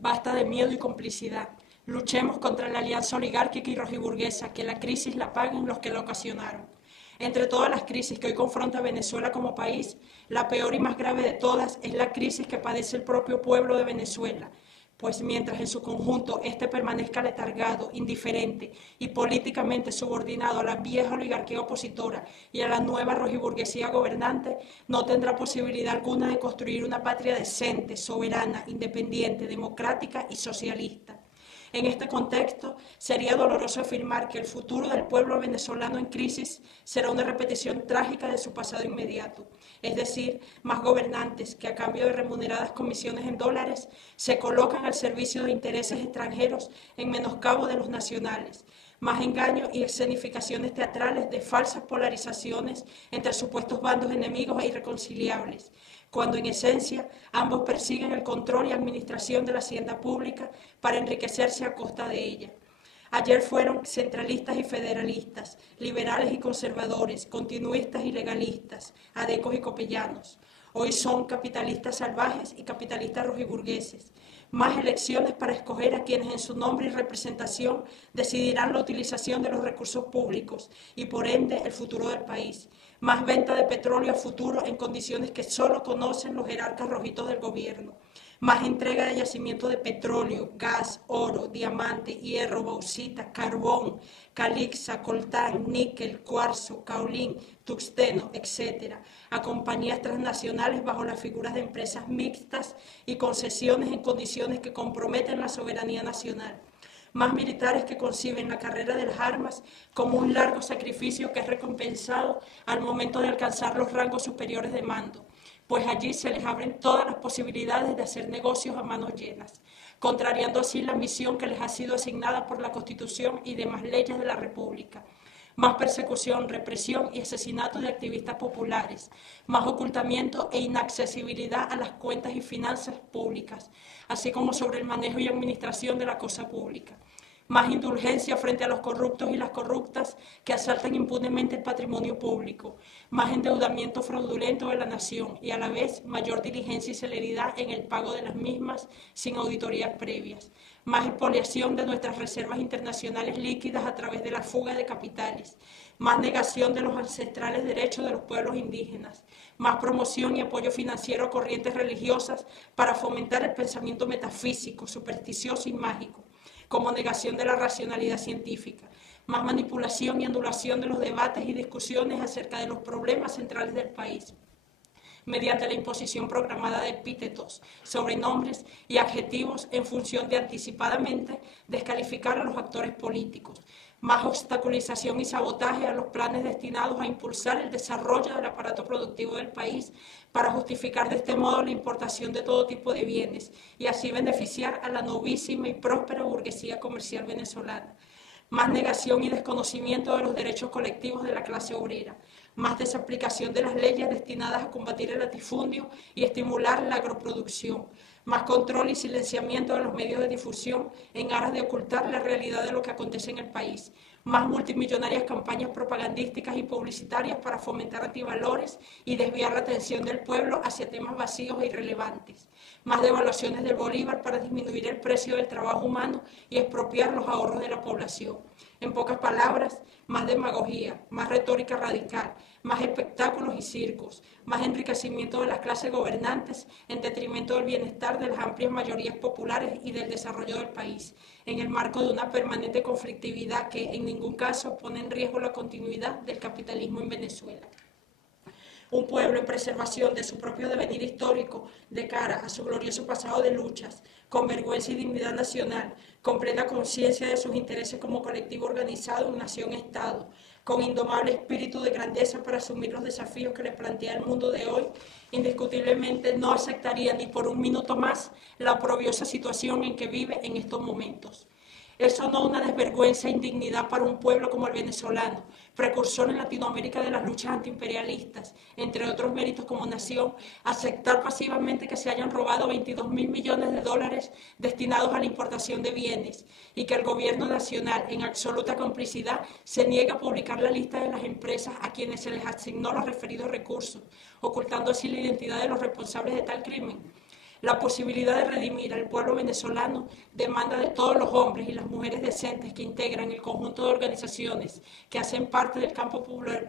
Basta de miedo y complicidad. Luchemos contra la alianza oligárquica y rojiburguesa, que la crisis la paguen los que la ocasionaron. Entre todas las crisis que hoy confronta Venezuela como país, la peor y más grave de todas es la crisis que padece el propio pueblo de Venezuela, pues mientras en su conjunto éste permanezca letargado, indiferente y políticamente subordinado a la vieja oligarquía opositora y a la nueva rojiburguesía gobernante, no tendrá posibilidad alguna de construir una patria decente, soberana, independiente, democrática y socialista. En este contexto, sería doloroso afirmar que el futuro del pueblo venezolano en crisis será una repetición trágica de su pasado inmediato, es decir, más gobernantes que a cambio de remuneradas comisiones en dólares se colocan al servicio de intereses extranjeros en menoscabo de los nacionales, más engaños y escenificaciones teatrales de falsas polarizaciones entre supuestos bandos enemigos e irreconciliables, cuando en esencia ambos persiguen el control y administración de la hacienda pública para enriquecerse a costa de ella. Ayer fueron centralistas y federalistas, liberales y conservadores, continuistas y legalistas, adecos y copellanos. Hoy son capitalistas salvajes y capitalistas rojiburgueses. Más elecciones para escoger a quienes en su nombre y representación decidirán la utilización de los recursos públicos y por ende el futuro del país. Más venta de petróleo a futuro en condiciones que solo conocen los jerarcas rojitos del gobierno. Más entrega de yacimientos de petróleo, gas, oro, diamante, hierro, bauxita, carbón, calixa, coltán, níquel, cuarzo, caolín, tuxteno, etc., a compañías transnacionales bajo las figuras de empresas mixtas y concesiones en condiciones que comprometen la soberanía nacional. Más militares que conciben la carrera de las armas como un largo sacrificio que es recompensado al momento de alcanzar los rangos superiores de mando, pues allí se les abren todas las posibilidades de hacer negocios a manos llenas, contrariando así la misión que les ha sido asignada por la Constitución y demás leyes de la República. Más persecución, represión y asesinato de activistas populares, más ocultamiento e inaccesibilidad a las cuentas y finanzas públicas, así como sobre el manejo y administración de la cosa pública. Más indulgencia frente a los corruptos y las corruptas que asaltan impunemente el patrimonio público, más endeudamiento fraudulento de la nación y a la vez mayor diligencia y celeridad en el pago de las mismas sin auditorías previas, más expoliación de nuestras reservas internacionales líquidas a través de la fuga de capitales, más negación de los ancestrales derechos de los pueblos indígenas, más promoción y apoyo financiero a corrientes religiosas para fomentar el pensamiento metafísico, supersticioso y mágico, como negación de la racionalidad científica, más manipulación y anulación de los debates y discusiones acerca de los problemas centrales del país, mediante la imposición programada de epítetos, sobrenombres y adjetivos en función de anticipadamente descalificar a los actores políticos, más obstaculización y sabotaje a los planes destinados a impulsar el desarrollo del aparato productivo del país para justificar de este modo la importación de todo tipo de bienes y así beneficiar a la novísima y próspera burguesía comercial venezolana, más negación y desconocimiento de los derechos colectivos de la clase obrera, más desaplicación de las leyes destinadas a combatir el latifundio y estimular la agroproducción, más control y silenciamiento de los medios de difusión en aras de ocultar la realidad de lo que acontece en el país, más multimillonarias campañas propagandísticas y publicitarias para fomentar antivalores y desviar la atención del pueblo hacia temas vacíos e irrelevantes, más devaluaciones del bolívar para disminuir el precio del trabajo humano y expropiar los ahorros de la población. En pocas palabras, más demagogia, más retórica radical, más espectáculos y circos, más enriquecimiento de las clases gobernantes en detrimento del bienestar de las amplias mayorías populares y del desarrollo del país, en el marco de una permanente conflictividad que en ningún caso pone en riesgo la continuidad del capitalismo en Venezuela. Un pueblo en preservación de su propio devenir histórico de cara a su glorioso pasado de luchas, con vergüenza y dignidad nacional, con plena conciencia de sus intereses como colectivo organizado en nación-estado, con indomable espíritu de grandeza para asumir los desafíos que le plantea el mundo de hoy, indiscutiblemente no aceptaría ni por un minuto más la oprobiosa situación en que vive en estos momentos. Eso no es una desvergüenza e indignidad para un pueblo como el venezolano, precursor en Latinoamérica de las luchas antiimperialistas, entre otros méritos como nación, aceptar pasivamente que se hayan robado 22.000 millones de dólares destinados a la importación de bienes y que el gobierno nacional, en absoluta complicidad, se niega a publicar la lista de las empresas a quienes se les asignó los referidos recursos, ocultando así la identidad de los responsables de tal crimen. La posibilidad de redimir al pueblo venezolano demanda de todos los hombres y las mujeres decentes que integran el conjunto de organizaciones que hacen parte del campo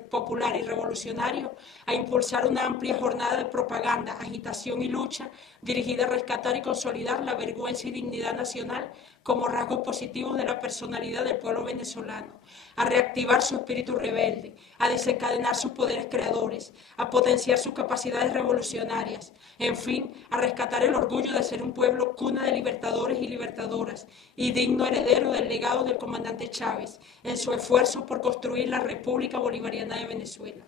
popular y revolucionario a impulsar una amplia jornada de propaganda, agitación y lucha dirigida a rescatar y consolidar la vergüenza y dignidad nacional como rasgos positivos de la personalidad del pueblo venezolano, a reactivar su espíritu rebelde, a desencadenar sus poderes creadores, a potenciar sus capacidades revolucionarias, en fin, a rescatar el orgullo de ser un pueblo cuna de libertadores y libertadoras y digno heredero del legado del comandante Chávez en su esfuerzo por construir la República Bolivariana de Venezuela.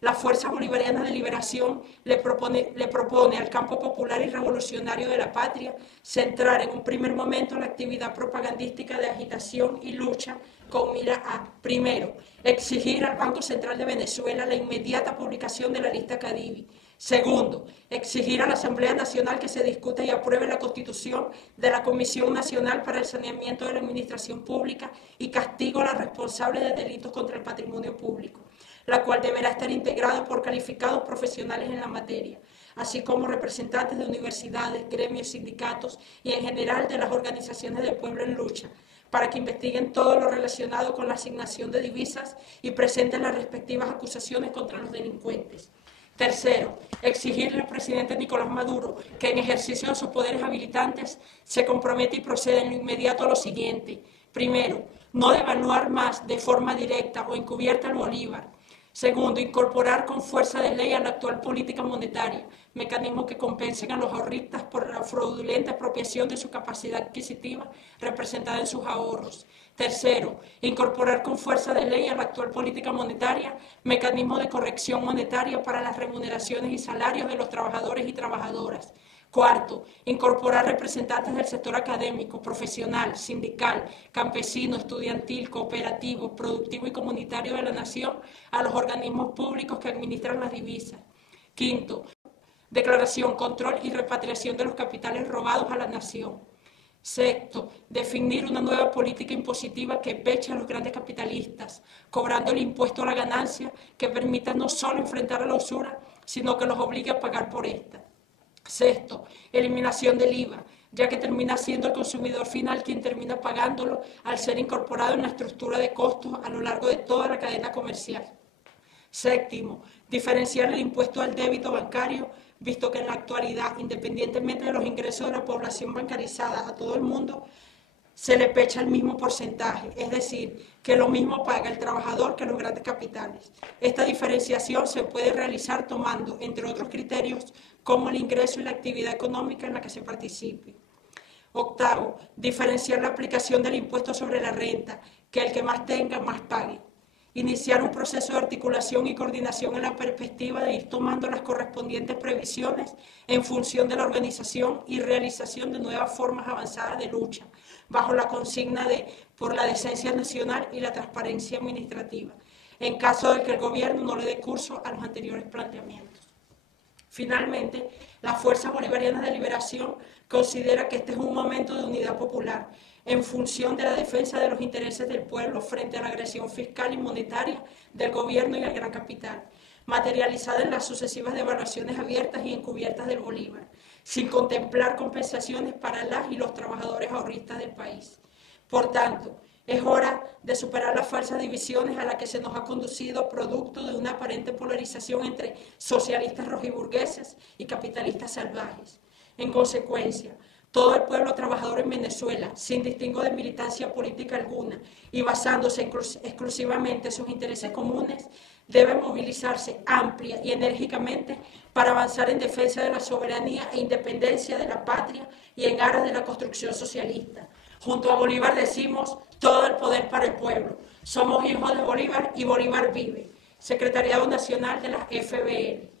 La Fuerza Bolivariana de Liberación le propone al campo popular y revolucionario de la patria centrar en un primer momento la actividad propagandística de agitación y lucha con mira a, primero, exigir al Banco Central de Venezuela la inmediata publicación de la lista Cadivi. Segundo, exigir a la Asamblea Nacional que se discuta y apruebe la constitución de la Comisión Nacional para el Saneamiento de la Administración Pública y castigo a los responsables de delitos contra el patrimonio público, la cual deberá estar integrada por calificados profesionales en la materia, así como representantes de universidades, gremios, sindicatos y en general de las organizaciones del pueblo en lucha, para que investiguen todo lo relacionado con la asignación de divisas y presenten las respectivas acusaciones contra los delincuentes. Tercero, exigirle al presidente Nicolás Maduro que en ejercicio de sus poderes habilitantes se comprometa y proceda en lo inmediato a lo siguiente. Primero, no devaluar más de forma directa o encubierta el bolívar. Segundo, incorporar con fuerza de ley a la actual política monetaria mecanismos que compensen a los ahorristas por la fraudulenta apropiación de su capacidad adquisitiva representada en sus ahorros. Tercero, incorporar con fuerza de ley a la actual política monetaria mecanismos de corrección monetaria para las remuneraciones y salarios de los trabajadores y trabajadoras. Cuarto, incorporar representantes del sector académico, profesional, sindical, campesino, estudiantil, cooperativo, productivo y comunitario de la nación a los organismos públicos que administran las divisas. Quinto, declaración, control y repatriación de los capitales robados a la nación. Sexto, definir una nueva política impositiva que peche a los grandes capitalistas, cobrando el impuesto a la ganancia que permita no solo enfrentar a la usura, sino que los obligue a pagar por esta. Sexto, eliminación del IVA, ya que termina siendo el consumidor final quien termina pagándolo al ser incorporado en la estructura de costos a lo largo de toda la cadena comercial. Séptimo, diferenciar el impuesto al débito bancario, visto que en la actualidad, independientemente de los ingresos de la población bancarizada a todo el mundo, se le pecha el mismo porcentaje, es decir, que lo mismo paga el trabajador que los grandes capitales. Esta diferenciación se puede realizar tomando, entre otros criterios, como el ingreso y la actividad económica en la que se participe. Octavo, diferenciar la aplicación del impuesto sobre la renta, que el que más tenga, más pague. Iniciar un proceso de articulación y coordinación en la perspectiva de ir tomando las correspondientes previsiones en función de la organización y realización de nuevas formas avanzadas de lucha, bajo la consigna de por la decencia nacional y la transparencia administrativa, en caso de que el gobierno no le dé curso a los anteriores planteamientos. Finalmente, la Fuerza Bolivariana de Liberación considera que este es un momento de unidad popular, en función de la defensa de los intereses del pueblo frente a la agresión fiscal y monetaria del gobierno y el gran capital, materializada en las sucesivas devaluaciones abiertas y encubiertas del bolívar, sin contemplar compensaciones para las y los trabajadores ahorristas del país. Por tanto, es hora de superar las falsas divisiones a las que se nos ha conducido producto de una aparente polarización entre socialistas rojiburgueses y capitalistas salvajes. En consecuencia, todo el pueblo trabajador en Venezuela, sin distingo de militancia política alguna y basándose exclusivamente en sus intereses comunes, debe movilizarse amplia y enérgicamente para avanzar en defensa de la soberanía e independencia de la patria y en aras de la construcción socialista. Junto a Bolívar decimos, todo el poder para el pueblo. Somos hijos de Bolívar y Bolívar vive. Secretariado Nacional de la FBL.